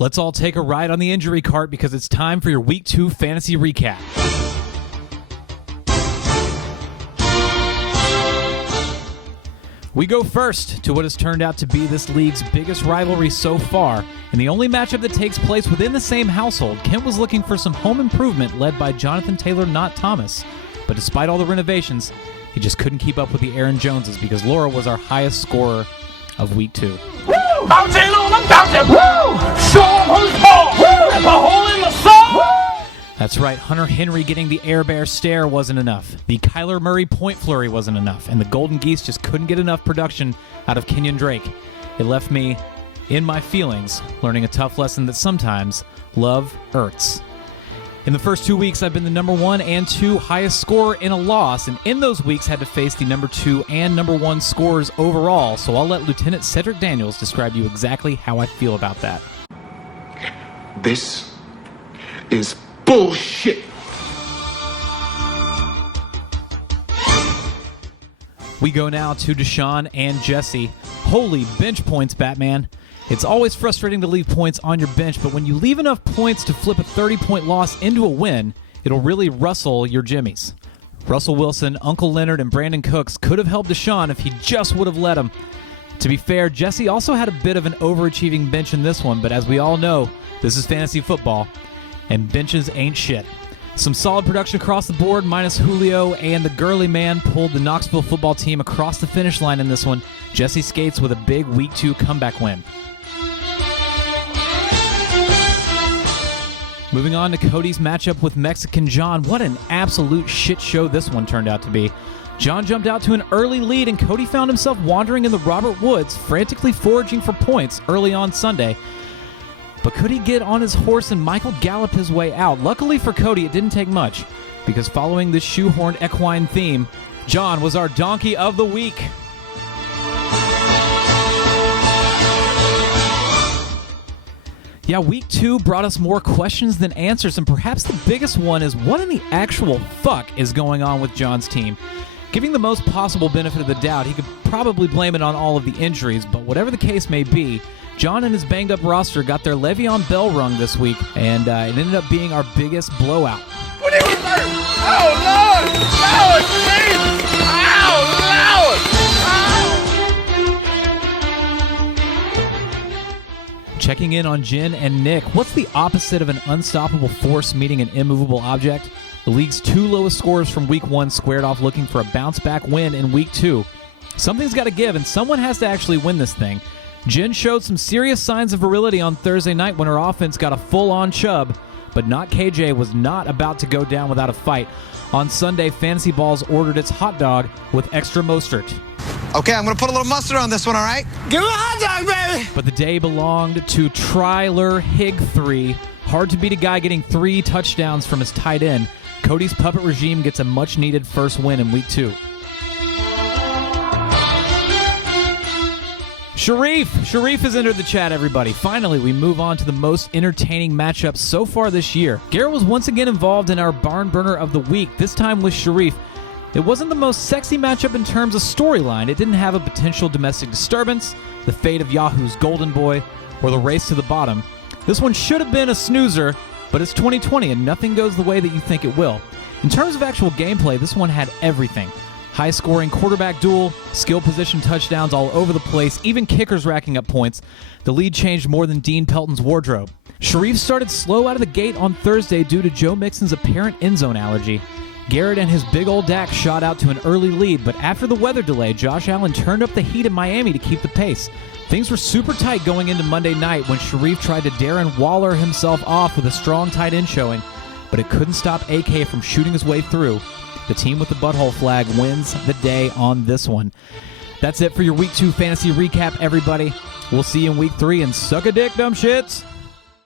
Let's all take a ride on the injury cart because it's time for your Week 2 fantasy recap. We go first to what has turned out to be this league's biggest rivalry so far, and the only matchup that takes place within the same household. Kent was looking for some home improvement led by Jonathan Taylor, not Thomas. But despite all the renovations, he just couldn't keep up with the Aaron Joneses because Laura was our highest scorer of Week 2. Woo! Bouncing on the bouncing! Woo! Show 'em who's ball! Woo! Rip a hole in the soul! Woo! That's right, Hunter Henry getting the Air Bear stare wasn't enough. The Kyler Murray point flurry wasn't enough, and the Golden Geese just couldn't get enough production out of Kenyon Drake. It left me in my feelings, learning a tough lesson that sometimes love hurts. In the first 2 weeks, I've been the number 1 and 2 highest scorer in a loss, and in those weeks had to face the number 2 and number 1 scorers overall, so I'll let Lieutenant Cedric Daniels describe to you exactly how I feel about that. This is bullshit. We go now to Deshaun and Jesse. Holy bench points, Batman. It's always frustrating to leave points on your bench, but when you leave enough points to flip a 30-point loss into a win, it'll really rustle your jimmies. Russell Wilson, Uncle Leonard, and Brandon Cooks could have helped Deshaun if he just would have let him. To be fair, Jesse also had a bit of an overachieving bench in this one, but as we all know, this is fantasy football, and benches ain't shit. Some solid production across the board, minus Julio, and the Gurley man pulled the Knoxville football team across the finish line in this one. Jesse skates with a big Week 2 comeback win. Moving on to Cody's matchup with Mexican John. What an absolute shit show this one turned out to be. John jumped out to an early lead, and Cody found himself wandering in the Robert Woods, frantically foraging for points early on Sunday. But could he get on his horse and Michael gallop his way out? Luckily for Cody, it didn't take much, because following this shoehorned equine theme, John was our donkey of the week. Yeah, Week 2 brought us more questions than answers, and perhaps the biggest one is what in the actual fuck is going on with John's team? Giving the most possible benefit of the doubt, he could probably blame it on all of the injuries, but whatever the case may be, John and his banged-up roster got their Le'Veon Bell rung this week, and it ended up being our biggest blowout. What did we do? Oh, Lord! Lord, Jesus! Oh, Lord! Checking in on Jen and Nick, what's the opposite of an unstoppable force meeting an immovable object? The league's 2 lowest scorers from Week 1 squared off looking for a bounce-back win in Week 2. Something's got to give, and someone has to actually win this thing. Jen showed some serious signs of virility on Thursday night when her offense got a full-on chub, but Not KJ was not about to go down without a fight. On Sunday, Fantasy Balls ordered its hot dog with extra Mostert. Okay, I'm going to put a little mustard on this one, all right? Give me a hot dog, baby! But the day belonged to Tryler Hig3. Hard to beat a guy getting 3 touchdowns from his tight end. Cody's puppet regime gets a much-needed first win in Week 2. Sharif has entered the chat, everybody. Finally, we move on to the most entertaining matchup so far this year. Garrett was once again involved in our barn burner of the week, this time with Sharif. It wasn't the most sexy matchup in terms of storyline. It didn't have a potential domestic disturbance, the fate of Yahoo's Golden Boy, or the race to the bottom. This one should have been a snoozer, but it's 2020 and nothing goes the way that you think it will. In terms of actual gameplay, this one had everything. High-scoring quarterback duel, skill position touchdowns all over the place, even kickers racking up points. The lead changed more than Dean Pelton's wardrobe. Sharif started slow out of the gate on Thursday due to Joe Mixon's apparent end-zone allergy. Garrett and his big old Dak shot out to an early lead, but after the weather delay, Josh Allen turned up the heat in Miami to keep the pace. Things were super tight going into Monday night when Sharif tried to Darren Waller himself off with a strong tight end showing, but it couldn't stop AK from shooting his way through. The team with the butthole flag wins the day on this one. That's it for your Week 2 fantasy recap, everybody. We'll see you in Week 3, and suck a dick, dumb shits.